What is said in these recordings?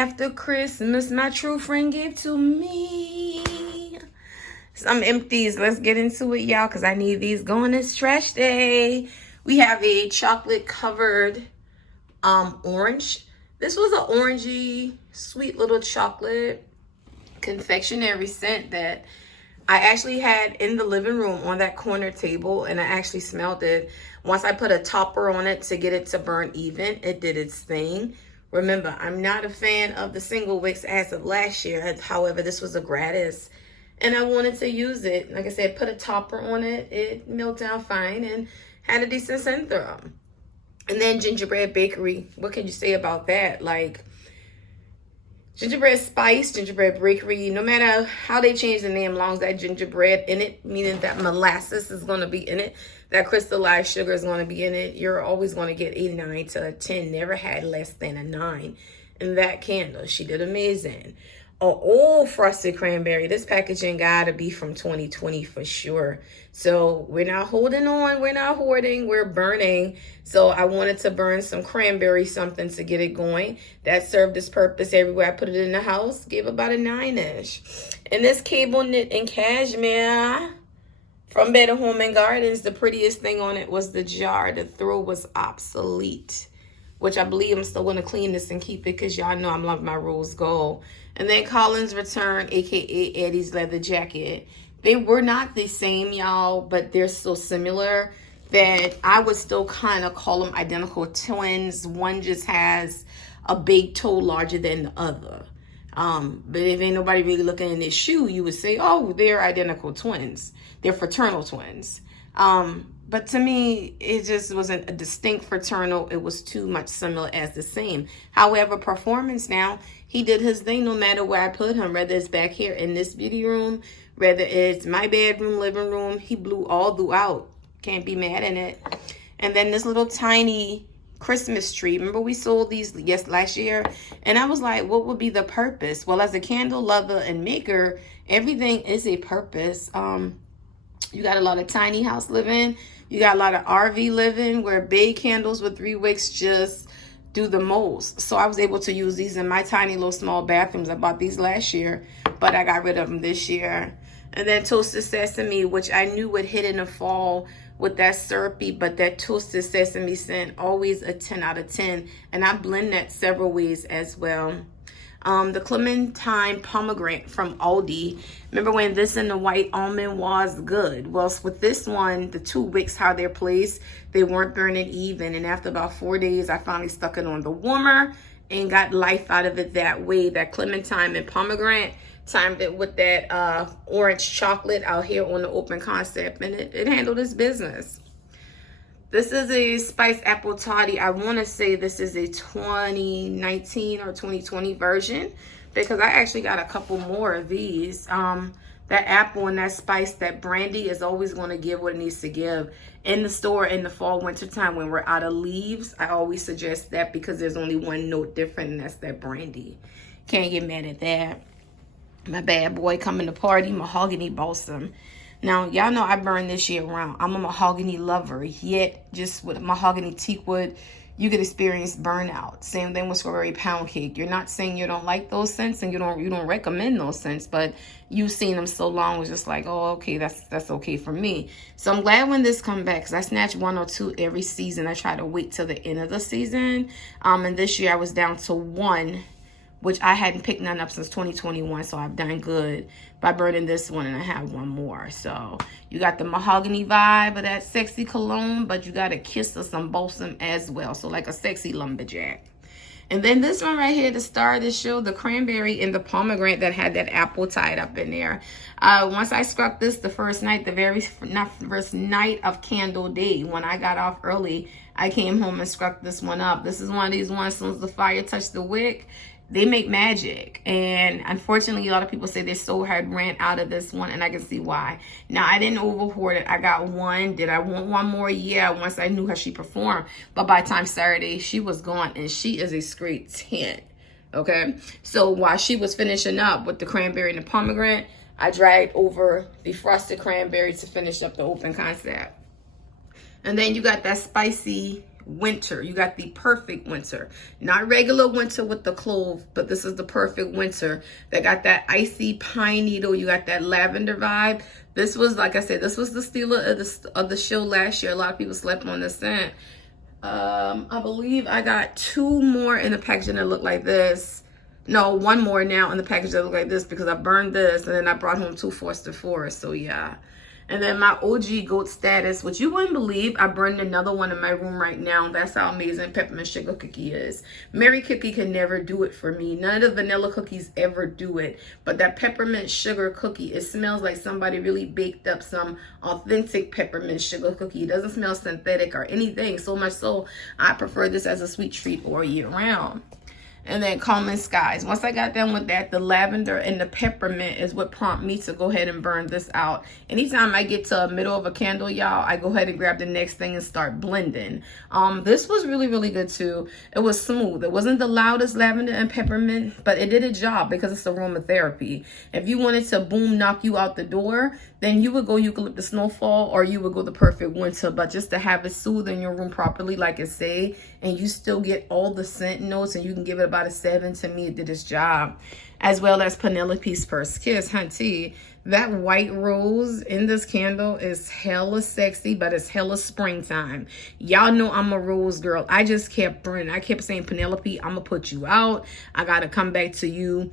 after Christmas my true friend gave to me. Some empties. Let's get into it, y'all, because I need these going this trash day. We have a chocolate covered orange. This was an orangey, sweet little chocolate confectionery scent that I actually had in the living room on that corner table, and I actually smelled it. Once I put a topper on it to get it to burn even, it did its thing. Remember, I'm not a fan of the single wicks as of last year. However, this was a gratis, and I wanted to use it. Like I said, put a topper on it. It melted down fine and had a decent scent through them. And then gingerbread bakery. What can you say about that? Like, gingerbread spice, gingerbread bakery, no matter how they change the name, as long as that gingerbread in it, meaning that molasses is going to be in it, that crystallized sugar is going to be in it, you're always going to get a 9 to a 10. Never had less than a 9 in that candle. She did amazing. Oh, old frosted cranberry. This packaging got to be from 2020 for sure. So we're not holding on. We're not hoarding. We're burning. So I wanted to burn some cranberry something to get it going. That served its purpose everywhere I put it in the house. Gave about a 9-ish. And this cable knit and cashmere from Better Home and Gardens. The prettiest thing on it was the jar. The throw was obsolete, which I believe I'm still going to clean this and keep it because y'all know I'm loving my rose gold. And then Collins Return, aka Eddie's leather jacket. They were not the same, y'all, but they're so similar that I would still kind of call them identical twins. One just has a big toe larger than the other. But if ain't nobody really looking in this shoe, you would say, oh, they're identical twins. They're fraternal twins. But to me, it just wasn't a distinct fraternal. It was too much similar as the same. However, performance now, he did his thing no matter where I put him, whether it's back here in this beauty room, whether it's my bedroom, living room, he blew all throughout. Can't be mad at it. And then this little tiny Christmas tree. Remember we sold these last year? And I was like, what would be the purpose? Well, as a candle lover and maker, everything is a purpose. You got a lot of tiny house living. You got a lot of RV living where big candles with 3 wicks just do the most. So I was able to use these in my tiny little small bathrooms. I bought these last year, but I got rid of them this year. And then toasted sesame, which I knew would hit in the fall with that syrupy, but that toasted sesame scent, always a 10 out of 10. And I blend that several ways as well. The Clementine Pomegranate from Aldi. Remember when this and the white almond was good? Well, with this one, the 2 wicks, how they're placed, they weren't burning even. And after about 4 days, I finally stuck it on the warmer and got life out of it that way. That Clementine and Pomegranate, timed it with that orange chocolate out here on the open concept, and it handled its business. This is a spiced apple toddy. I want to say this is a 2019 or 2020 version because I actually got a couple more of these. That apple and that spice, that brandy is always going to give what it needs to give. In the store in the fall, winter time when we're out of leaves, I always suggest that because there's only one note different, and that's that brandy. Can't get mad at that. My bad boy coming to party, mahogany balsam. Now, y'all know I burn this year round. I'm a mahogany lover, yet just with mahogany teak wood, you could experience burnout. Same thing with strawberry pound cake. You're not saying you don't like those scents and you don't recommend those scents, but you've seen them so long, it was just like, oh, okay, that's okay for me. So I'm glad when this come back because I snatch 1 or 2 every season. I try to wait till the end of the season. And this year I was down to 1, which I hadn't picked none up since 2021, so I've done good by burning this one, and I have 1 more. So you got the mahogany vibe of that sexy cologne, but you got a kiss of some balsam as well, so like a sexy lumberjack. And then this one right here, the star of this show, the cranberry and the pomegranate that had that apple tied up in there. Once I struck this the first night, first night of candle day, when I got off early, I came home and struck this one up. This is one of these ones, as soon as the fire touched the wick, they make magic. And unfortunately, a lot of people say their soul had ran out of this one, and I can see why. Now, I didn't overhoard it. I got 1. Did I want 1 more? Yeah, once I knew how she performed. But by the time Saturday, she was gone, and she is a straight 10. Okay? So while she was finishing up with the cranberry and the pomegranate, I dragged over the frosted cranberry to finish up the open concept. And then you got that spicy winter. You got the perfect winter, not regular winter with the clove, but this is the perfect winter that got that icy pine needle. You got that lavender vibe. This was, like I said, this was the stealer of the show last year. A lot of people slept on this scent. I believe I got 2 more in the packaging that look like this. No, 1 more now in the package that look like this, because I burned this and then I brought home 2 Forster Forest. So yeah. And then my OG goat status, which you wouldn't believe, I burned another one in my room right now. That's how amazing peppermint sugar cookie is. Mary cookie can never do it for me. None of the vanilla cookies ever do it. But that peppermint sugar cookie, it smells like somebody really baked up some authentic peppermint sugar cookie. It doesn't smell synthetic or anything. So much so, I prefer this as a sweet treat all year round. And then Common Skies. Once I got done with that, the lavender and the peppermint is what prompted me to go ahead and burn this out. Anytime I get to the middle of a candle, y'all, I go ahead and grab the next thing and start blending. This was really, really good too. It was smooth. It wasn't the loudest lavender and peppermint, but it did a job because it's aromatherapy. If you wanted to boom knock you out the door, then you would go eucalyptus snowfall, or you would go the perfect winter. But just to have it soothe in your room properly, like it say, and you still get all the scent notes, and you can give it about a 7, to me it did its job. As well as Penelope's First Kiss, hunty. That white rose in this candle is hella sexy, but it's hella springtime. Y'all know I'm a rose girl. I just kept burning. I kept saying, Penelope, I'm gonna put you out. I gotta come back to you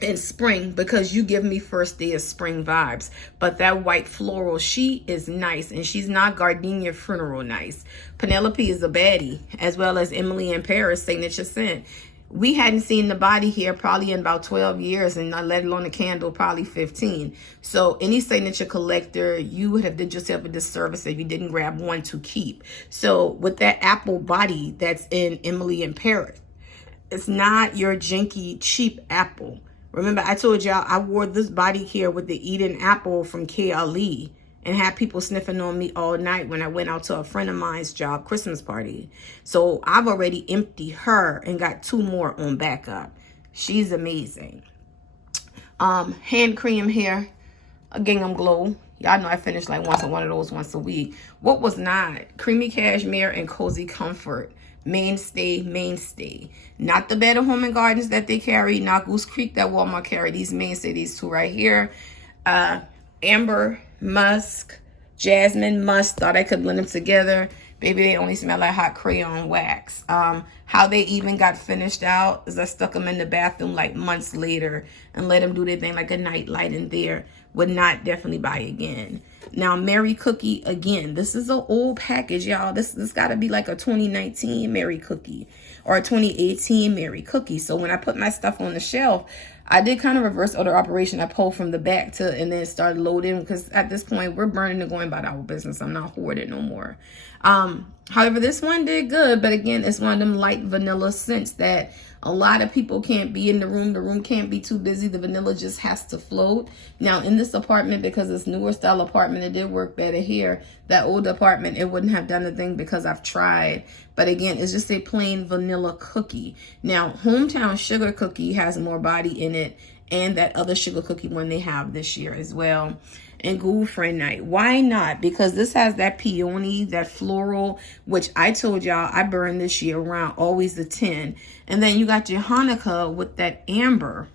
in spring because you give me first day of spring vibes. But that white floral, she is nice, and she's not gardenia funeral nice. Penelope is a baddie, as well as Emily in Paris signature scent. We hadn't seen the body here probably in about 12 years, and not let alone the candle probably 15. So any signature collector, you would have did yourself a disservice if you didn't grab one to keep. So with that apple body that's in Emily in Paris, it's not your janky cheap apple. Remember, I told y'all I wore this body here with the Eden apple from KLE and had people sniffing on me all night when I went out to a friend of mine's job Christmas party. So I've already emptied her and got 2 more on backup. She's amazing. Hand cream here, a gingham glow. Y'all know I finish like one of those once a week. What was not? Creamy cashmere and cozy comfort. Mainstay. Not the Better Home and Gardens that they carry, not Goose Creek that Walmart carry. These mainstay, these 2 right here. Amber, musk, jasmine, musk. Thought I could blend them together. Baby, they only smell like hot crayon wax. How they even got finished out is I stuck them in the bathroom like months later and let them do their thing like a night light in there. Would not definitely buy again. Now, Mary Cookie, again, this is an old package, y'all. This got to be like a 2019 Mary Cookie or a 2018 Mary Cookie. So when I put my stuff on the shelf, I did kind of reverse order operation. I pulled from the back and then started loading, because at this point, we're burning and going about our business. I'm not hoarding no more. However, this one did good. But again, it's one of them light vanilla scents that a lot of people can't be in the room. The room can't be too busy. The vanilla just has to float. Now, in this apartment, because it's newer style apartment, it did work better here. That old apartment, it wouldn't have done a thing because I've tried. But again, it's just a plain vanilla cookie. Now, Hometown Sugar Cookie has more body in it, and that other sugar cookie one they have this year as well. And Girlfriend Night. Why not? Because this has that peony, that floral, which I told y'all I burned this year around always the 10. And then you got your Hanukkah with that amber.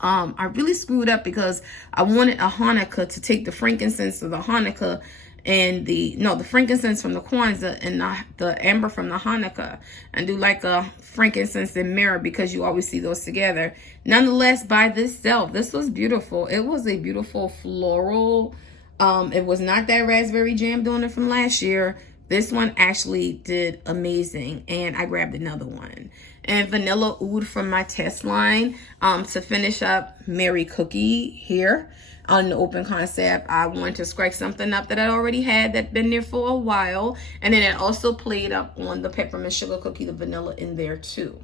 I really screwed up because I wanted a Hanukkah to take the frankincense of the Hanukkah and the frankincense from the Kwanzaa and the amber from the Hanukkah, and do like a frankincense and myrrh, because you always see those together. Nonetheless, by this self, this was beautiful. It was a beautiful floral. It was not that raspberry jam doing it from last year. This one actually did amazing, and I grabbed another one. And Vanilla Oud from my test line to finish up Mary Cookie here. On the open concept, I wanted to scratch something up that I already had that been there for a while. And then it also played up on the peppermint sugar cookie, the vanilla in there too.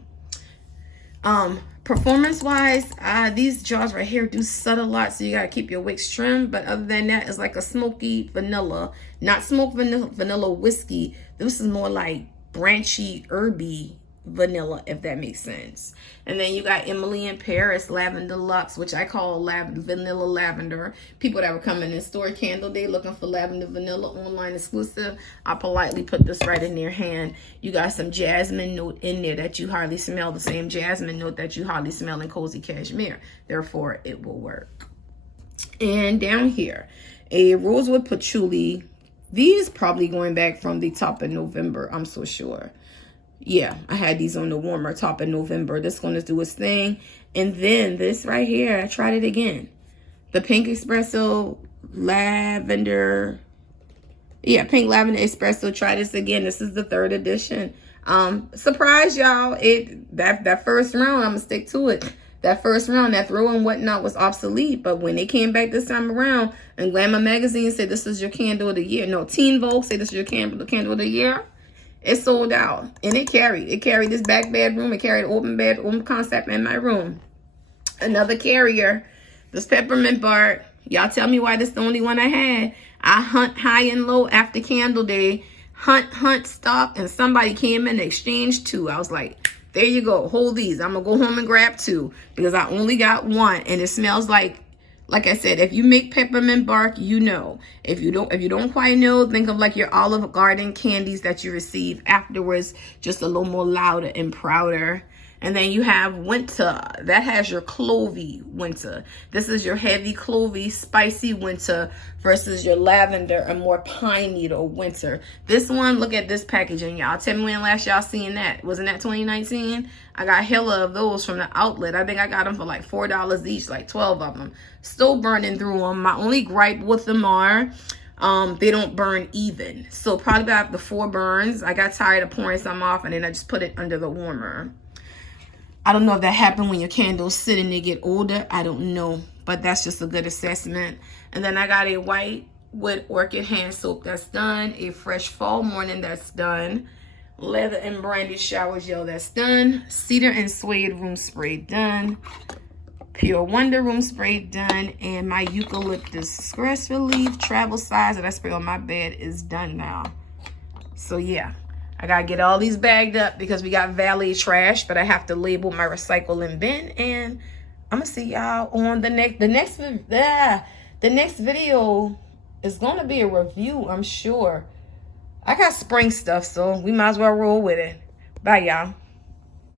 Performance wise, these jars right here do set a lot, so you gotta keep your wicks trimmed. But other than that, it's like a smoky vanilla, not smoked vanilla whiskey. This is more like branchy, herby vanilla, if that makes sense. And then you got Emily in Paris Lavender Luxe, which I call vanilla lavender. People that were coming in store candle day looking for lavender vanilla online exclusive, I politely put this right in their hand. You got some jasmine note in there that you hardly smell, the same jasmine note that you hardly smell in Cozy Cashmere. Therefore, it will work. And down here, a rosewood patchouli. These probably going back from the top of November, I'm so sure. Yeah, I had these on the warmer top of November. This is going to do its thing. And then this right here, I tried it again. The Pink Espresso Lavender. Yeah, Pink Lavender Espresso. Try this again. This is the 3rd edition. Surprise, y'all. That first round, I'm going to stick to it. That first round, that throw and whatnot was obsolete. But when they came back this time around, and Glamour Magazine said this is your candle of the year. No, Teen Vogue said this is your candle of the year. It sold out. And it carried this back bedroom. It carried open concept in my room. Another carrier, this peppermint bark. Y'all tell me why this is the only one I had. I hunt high and low after candle day. Hunt stock. And somebody came in and exchanged 2. I was like, there you go. Hold these. I'm going to go home and grab 2. Because I only got 1. And it smells like I said, if you make peppermint bark, you know. If you don't quite know, think of like your Olive Garden candies that you receive afterwards, just a little more louder and prouder. And then you have winter. That has your clovey winter. This is your heavy clovey, spicy winter versus your lavender and more pine needle winter. This one, look at this packaging, y'all. Tell me when last y'all seen that. Wasn't that 2019? I got hella of those from the outlet. I think I got them for like $4 each, like 12 of them. Still burning through them. My only gripe with them are they don't burn even. So probably about the 4 burns. I got tired of pouring some off and then I just put it under the warmer. I don't know if that happened when your candles sit and they get older. I don't know. But that's just a good assessment. And then I got a white with orchid hand soap that's done. A fresh fall morning that's done. Leather and brandy shower gel that's done. Cedar and suede room spray done. Pure Wonder room spray done. And my eucalyptus stress relief travel size that I spray on my bed is done now. So yeah. I gotta get all these bagged up because we got valet trash, but I have to label my recycling bin. And I'm gonna see y'all on the next video is gonna be a review, I'm sure. I got spring stuff, so we might as well roll with it. Bye, y'all.